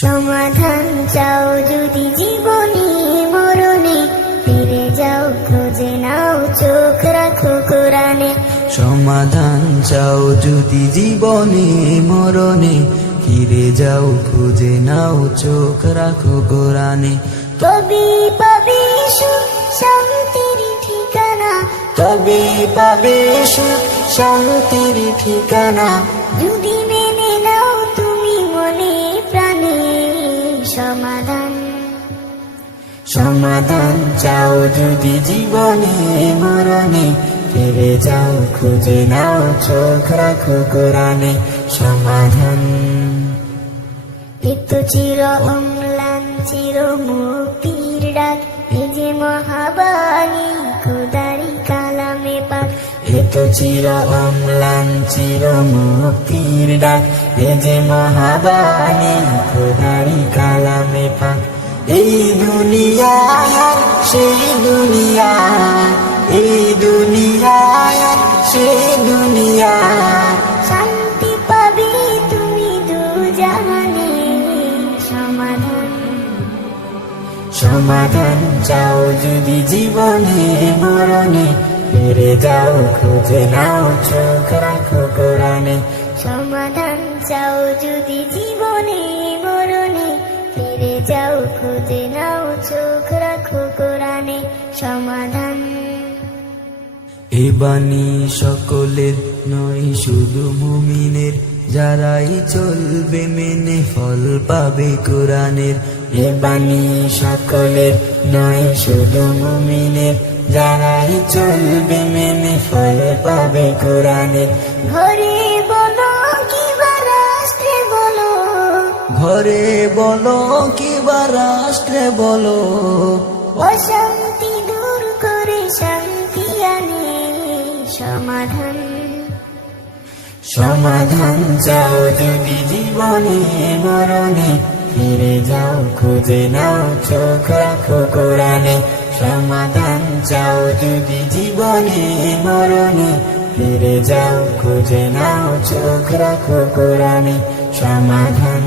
সমাধান চাও যদি জীবনে মরণে, ফিরে যাও খুঁজে নাও চোখ রাখো কোরআনে। সমাধান চাও যদি জীবনে মরণে, ফিরে যাও খুঁজে নাও চোখ রাখো কোরআনে। তবে পাবে সুখ শান্তির ঠিকানা, তবে পাবে সুখ শান্তির ঠিকানা, যদি মেনে নাও তুমি মনে প্রাণে। সমাধান সমাধান চাও যদি জীবনে মরণে, ফিরে যাও খুঁজে নাও চোখ রাখো কোরআনে। সমাধান এত চির অম্লান চির মুক্তির ডাক, এ যে মহাবাণী খোদারি কালামে পাক। এত চির অম্লান চির মুক্তির ডাক, এ যে মহাবাণী খোদারি কালামে পাক। এই দুনিয়ায় আর সেই দুনিয়া, এই দুনিয়ায় আর সেই দুনিয়া, শান্তি পাবে তুমি দুজাহানে। সমাধান সমাধান চাও যদি জীবনে মরণে, ফিরে যাও খুঁজে নাও চোখ রাখো কোরআনে। সমাধান চাও যদি জীবনে মরণে, ফিরে যাও খুঁজে নাও চোখ রাখো কোরআনে। সমাধান এ বাণী সকলের নয় শুধু মুমিনের, যারাই চলবে মেনে ফল পাবে কোরআনের। এ বাণী সকলের নয় শুধু মুমিনের, যারাই চলবে মেনে ফল পাবে কোরআনের। ঘরে বলো কিবা রাষ্ট্রে বলো, ঘরে বলো কিবা রাষ্ট্রে বলো, অশান্তি দূর করে শান্তি আনে। সমাধান সমাধান চাও যদি জীবনে মরণে, ফিরে যাও খুঁজে নাও চোখ রাখো কোরআনে। সমাধান চাও যদি জীবনে মরণে, ফিরে যাও খুঁজে নাও চোখ রাখো কোরআনে। সমাধান